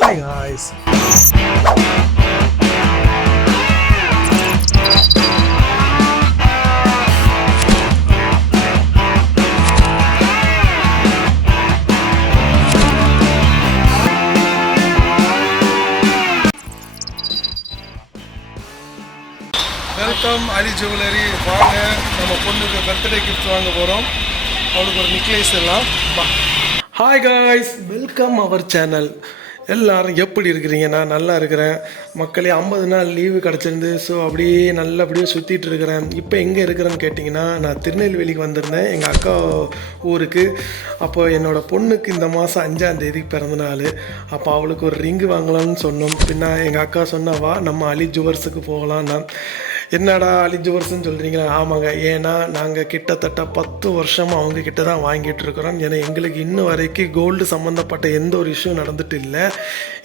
Hi guys. Welcome அலி jewellery. வாங்க நம்ம பொண்ணுக்கு பர்த்டே கிஃப்ட் வாங்க போகிறோம். அவளுக்கு ஒரு நெக்லேஸ் எல்லாம். Hi guys, welcome our channel. எல்லோரும் எப்படி இருக்கிறீங்க? நான் நல்லா இருக்கிறேன் மக்களே. 50 நாள் லீவு கிடச்சிருந்து, ஸோ அப்படியே நல்லபடியே சுற்றிட்டு இருக்கிறேன். இப்போ எங்கே இருக்கிறேன்னு கேட்டிங்கன்னா, நான் திருநெல்வேலிக்கு வந்திருந்தேன் எங்கள் அக்கா ஊருக்கு. அப்போ என்னோடய பொண்ணுக்கு இந்த மாதம் 5ஆம் தேதி பிறந்தநாள். அப்போ அவளுக்கு ஒரு ரிங்கு வாங்கலாம்னு சொன்னோம். பின்ன எங்கள் அக்கா சொன்னாவா நம்ம அலி ஜுவர்ஸுக்கு போகலான்னா. என்னடா அலி ஜுவர்ஸ்ன்னு சொல்கிறீங்களா? ஆமாங்க, ஏன்னா நாங்கள் கிட்டத்தட்ட 10 வருஷமாக அவங்க கிட்ட தான் வாங்கிட்டு இருக்கிறோம். ஏன்னா எங்களுக்கு இன்னும் வரைக்கும் கோல்டு சம்மந்தப்பட்ட எந்த ஒரு இஷ்யூ நடந்துட்டு இல்லை.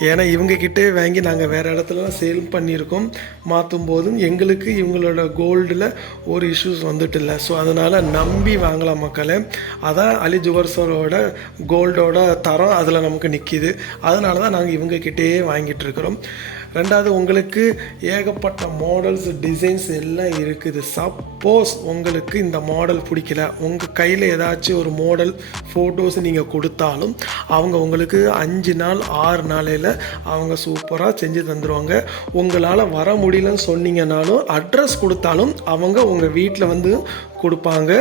ஏன்னா இவங்கக்கிட்டே வாங்கி நாங்கள் வேறு இடத்துலலாம் சேல் பண்ணியிருக்கோம். மாற்றும் போதும் எங்களுக்கு இவங்களோட கோல்டில் ஒரு இஷ்யூஸ் வந்துட்டு இல்லை. ஸோ அதனால் நம்பி வாங்கலாம் மக்களே. அதான் அலி ஜுவர்ஸரோட கோல்டோட தரம் அதில் நமக்கு நிற்கிது. அதனால தான் நாங்கள் இவங்கக்கிட்டே வாங்கிட்டு இருக்கிறோம். ரெண்டாவது, உங்களுக்கு ஏகப்பட்ட மாடல்ஸ் டிசைன்ஸ் எல்லாம் இருக்குது. சப்போஸ் உங்களுக்கு இந்த மாடல் பிடிக்கல, உங்கள் கையில் ஏதாச்சும் ஒரு மாடல் ஃபோட்டோஸ் நீங்கள் கொடுத்தாலும் அவங்க உங்களுக்கு 5 நாள் 6 நாளையில் அவங்க சூப்பராக செஞ்சு தந்துடுவாங்க. உங்களால் வர முடியலன்னு சொன்னீங்கன்னாலும் அட்ரஸ் கொடுத்தாலும் அவங்க உங்கள் வீட்டில் வந்து கொடுப்பாங்க.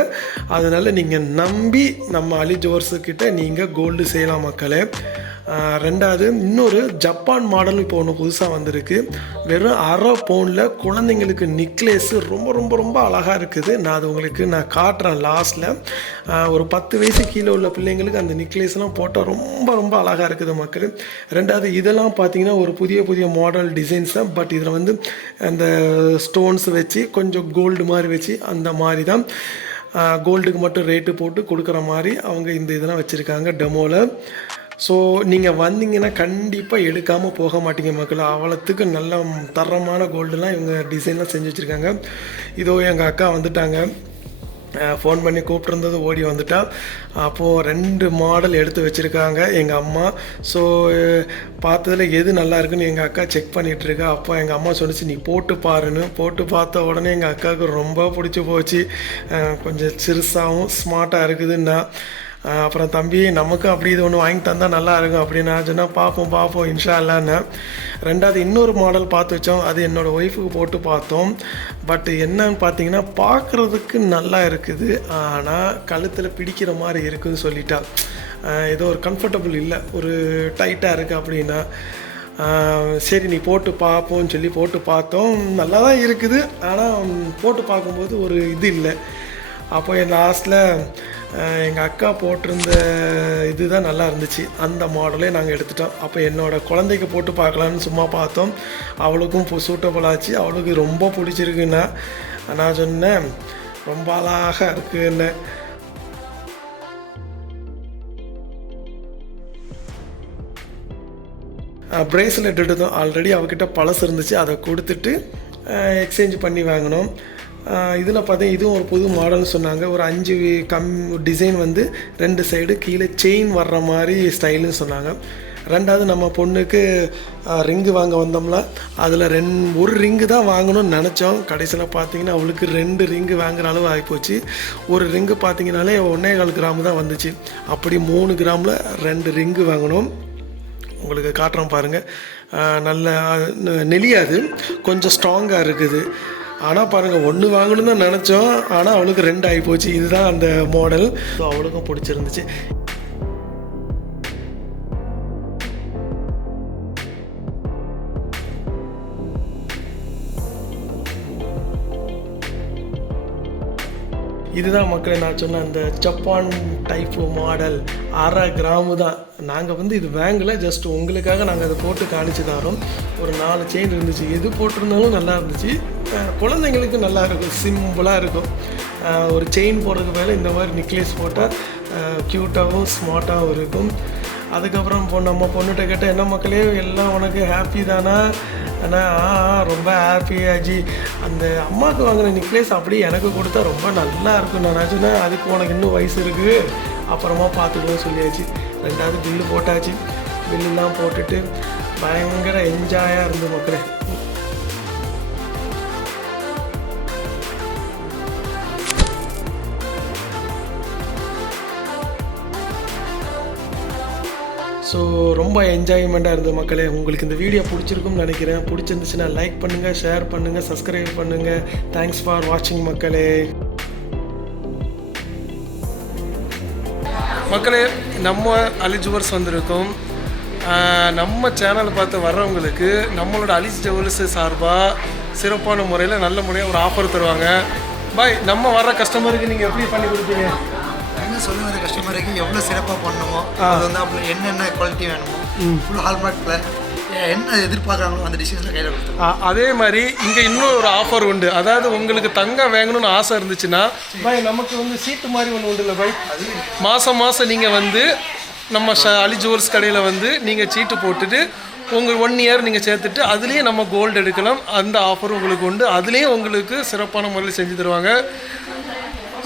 அதனால் நீங்கள் நம்பி நம்ம அலி ஜுவர்ஸுக்கிட்ட நீங்கள் கோல்டு செய்யலாம் மக்களே. ரெண்டாவது, இன்னொரு ஜப்பான் மாடல் இப்போ ஒன்று புதுசாக வந்திருக்கு. வெறும் 1/2 பவுனில் குழந்தைங்களுக்கு நெக்லேஸு ரொம்ப ரொம்ப ரொம்ப அழகாக இருக்குது. நான் அது உங்களுக்கு காட்டுறேன் லாஸ்ட்டில். ஒரு 10 வயசு கீழே உள்ள பிள்ளைங்களுக்கு அந்த நெக்லேஸ்லாம் போட்டால் ரொம்ப ரொம்ப அழகாக இருக்குது மக்கள். ரெண்டாவது, இதெல்லாம் பார்த்தீங்கன்னா ஒரு புதிய புதிய மாடல் டிசைன்ஸ் தான். பட் இதில் வந்து அந்த ஸ்டோன்ஸ் வச்சு கொஞ்சம் கோல்டு மாதிரி வச்சு அந்த மாதிரி தான் கோல்டுக்கு மட்டும் ரேட்டு போட்டு கொடுக்குற மாதிரி அவங்க இந்த இதெல்லாம் வச்சுருக்காங்க டெமோவில். ஸோ நீங்கள் வந்தீங்கன்னா கண்டிப்பாக எடுக்காமல் போக மாட்டீங்க மக்கள். அவ்வளோத்துக்கு நல்ல தரமான கோல்டுலாம் இவங்க டிசைன்லாம் செஞ்சு வச்சுருக்காங்க. இதோ எங்கள் அக்கா வந்துட்டாங்க. ஃபோன் பண்ணி கூப்பிட்ருந்தது ஓடி வந்துட்டா. அப்போது 2 மாடல் எடுத்து வச்சுருக்காங்க எங்கள் அம்மா. ஸோ பார்த்ததில் எது நல்லா இருக்குன்னு எங்கள் அக்கா செக் பண்ணிகிட்ருக்கா. அப்போ எங்கள் அம்மா சொல்லிச்சு, நீ போட்டு பாருன்னு. போட்டு பார்த்த உடனே எங்கள் அக்காவுக்கு ரொம்ப பிடிச்சி போச்சு. கொஞ்சம் சிறுசாகவும் ஸ்மார்ட்டாக இருக்குதுன்னா. அப்புறம் தம்பி நமக்கு அப்படி இது ஒன்று வாங்கி தந்தால் நல்லா இருக்கும் அப்படின்னு நான் சொன்னால் பார்ப்போம் இன்ஷா அல்லான்னு. ரெண்டாவது, இன்னொரு மாடல் பார்த்து வச்சோம். அது என்னோடய ஒய்ஃபுக்கு போட்டு பார்த்தோம். பட் என்னன்னு பார்த்தீங்கன்னா பார்க்குறதுக்கு நல்லா இருக்குது, ஆனால் கழுத்தில் பிடிக்கிற மாதிரி இருக்குதுன்னு சொல்லிட்டா. ஏதோ ஒரு கம்ஃபர்டபுள் இல்லை, ஒரு டைட்டாக இருக்குது அப்படின்னா. சரி நீ போட்டு பார்ப்போம்னு சொல்லி போட்டு பார்த்தோம். நல்லா தான் இருக்குது, ஆனால் போட்டு பார்க்கும்போது ஒரு இது இல்லை. அப்போ என் லாஸ்ட்டில் எங்கள் அக்கா போட்டிருந்த இது தான் நல்லா இருந்துச்சு. அந்த மாடலே நாங்கள் எடுத்துட்டோம். அப்போ என்னோடய குழந்தைக்கு போட்டு பார்க்கலான்னு சும்மா பார்த்தோம். அவளுக்கும் சூட்டபுள் ஆச்சு. அவளுக்கு ரொம்ப பிடிச்சிருக்குன்னா நான் சொன்னேன் ரொம்ப அழகாக இருக்குன்னு. ப்ரேஸ்லெட் எடுத்தோம். ஆல்ரெடி அவகிட்ட பழசு இருந்துச்சு, அதை கொடுத்துட்டு எக்ஸ்சேஞ்ச் பண்ணி வாங்கினோம். இதில் பார்த்தீங்கன்னா இதுவும் ஒரு புது மாடல்னு சொன்னாங்க. ஒரு 5 டிசைன் வந்து 2 சைடு கீழே செயின் வர்ற மாதிரி ஸ்டைலுன்னு சொன்னாங்க. ரெண்டாவது, நம்ம பொண்ணுக்கு ரிங்கு வாங்க வந்தோம்ல, அதில் ஒரு ரிங்கு தான் வாங்கணும்னு நினச்சோம். கடைசியில் பார்த்தீங்கன்னா அவளுக்கு 2 ரிங்கு வாங்குகிற அளவு ஆகிப்போச்சு. ஒரு ரிங்கு பார்த்தீங்கன்னாலே 1.25 கிராம் தான் வந்துச்சு. அப்படி 3 கிராமில் 2 ரிங்கு வாங்கணும். உங்களுக்கு காட்டுறோம் பாருங்கள். நல்ல நெளியாது, கொஞ்சம் ஸ்ட்ராங்காக இருக்குது. ஆனால் பாருங்கள், 1 வாங்கணும்னு தான் நினச்சோம், ஆனால் அவளுக்கு 2 ஆகிப்போச்சு. இதுதான் அந்த மாடல். ஸோ அவளுக்கும் பிடிச்சிருந்துச்சு. இதுதான் மக்களே நான் சொன்ன அந்த ஜப்பான் டைப்பு மாடல் 1/2 கிராமு தான். நாங்கள் வந்து இது வாங்கலை, ஜஸ்ட் உங்களுக்காக நாங்கள் அதை போட்டு காணிச்சு தரோம். ஒரு 4 செயின் இருந்துச்சு, எது போட்டிருந்தாலும் நல்லா இருந்துச்சு. குழந்தைங்களுக்கு நல்லா இருக்கும், சிம்பிளாக இருக்கும். ஒரு செயின் போடுறதுக்கு மேலே இந்த மாதிரி நெக்லேஸ் போட்டால் க்யூட்டாகவும் ஸ்மார்ட்டாகவும் இருக்கும். அதுக்கப்புறம் நம்ம பொண்ணுகிட்ட கேட்டால் என்ன மக்களே எல்லாம் உனக்கு ஹாப்பி தானா? ஆனால் ரொம்ப ஹாப்பி ஆச்சு. அந்த அம்மாவுக்கு வாங்கின நெக்லேஸ் அப்படியே எனக்கு கொடுத்தா ரொம்ப நல்லா இருக்கும். நான் சொன்னேன் அதுக்கு உனக்கு இன்னும் வயசு இருக்குது, அப்புறமா பார்த்துக்கணும் சொல்லியாச்சு. 2வது பில்லு போட்டாச்சு. பில்லாம் போட்டுட்டு பயங்கர என்ஜாயாக இருந்து மக்களே. ஸோ ரொம்ப என்ஜாய்மெண்ட்டாக இருந்தது மக்களே. உங்களுக்கு இந்த வீடியோ பிடிச்சிருக்கும்னு நினைக்கிறேன். பிடிச்சிருந்துச்சுன்னா லைக் பண்ணுங்கள், ஷேர் பண்ணுங்கள், சப்ஸ்கிரைப் பண்ணுங்கள். தேங்க்ஸ் ஃபார் வாட்சிங் மக்களே. மக்களே, நம்ம அலி ஜுவல்ஸ் வந்திருக்கோம். நம்ம சேனலை பார்த்து வர்றவங்களுக்கு நம்மளோட அலி ஜுவல்ஸ் சார்பாக சிறப்பான முறையில் நல்ல முறையாக ஒரு ஆஃபர் தருவாங்க. பாய், நம்ம வர்ற கஸ்டமருக்கு நீங்கள் எப்படி பண்ணி கொடுப்பீங்க? என்ன சொல்லுங்க, கஸ்டமருக்கு எவ்வளோ சிறப்பாக பண்ணணுமோ அது வந்து அப்படி என்னென்ன குவாலிட்டி வேணுமோ ஃபுல் ஹால்மார்க்கில் என்ன எதிர்பார்க்குறாங்களோ அந்த டிசைன்ஸில் கையில் கொடுத்துருவோம். அதே மாதிரி இங்கே இன்னும் ஒரு ஆஃபர் உண்டு. அதாவது உங்களுக்கு தங்கம் வாங்கணும்னு ஆசை இருந்துச்சுன்னா பாய், நமக்கு வந்து சீட்டு மாதிரி ஒன்று உண்டு இல்லை பாய், மாதம் நீங்கள் வந்து நம்ம அலி ஜுவல்ஸ் கடையில் வந்து நீங்கள் சீட்டு போட்டுட்டு உங்கள் 1 இயர் நீங்கள் சேர்த்துட்டு அதுலேயே நம்ம கோல்டு எடுக்கலாம். அந்த ஆஃபர் உங்களுக்கு உண்டு. அதுலேயும் உங்களுக்கு சிறப்பான முறையில் செஞ்சு தருவாங்க.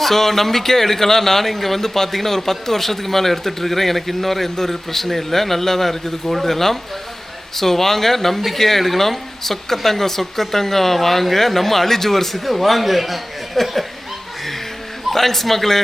ஸோ நம்பிக்கையாக எடுக்கலாம். நானும் இங்கே வந்து பார்த்தீங்கன்னா ஒரு 10 வருஷத்துக்கு மேலே எடுத்துகிட்டு இருக்கிறேன். எனக்கு இன்னொரு எந்த ஒரு பிரச்சனையும் இல்லை, நல்லா தான் இருக்குது கோல்டு எல்லாம். ஸோ வாங்க, நம்பிக்கையாக எடுக்கலாம். சொக்கத்தங்கம் வாங்க, நம்ம அலி ஜுவல்ஸுக்கு வாங்க. தேங்க்ஸ் மக்களே.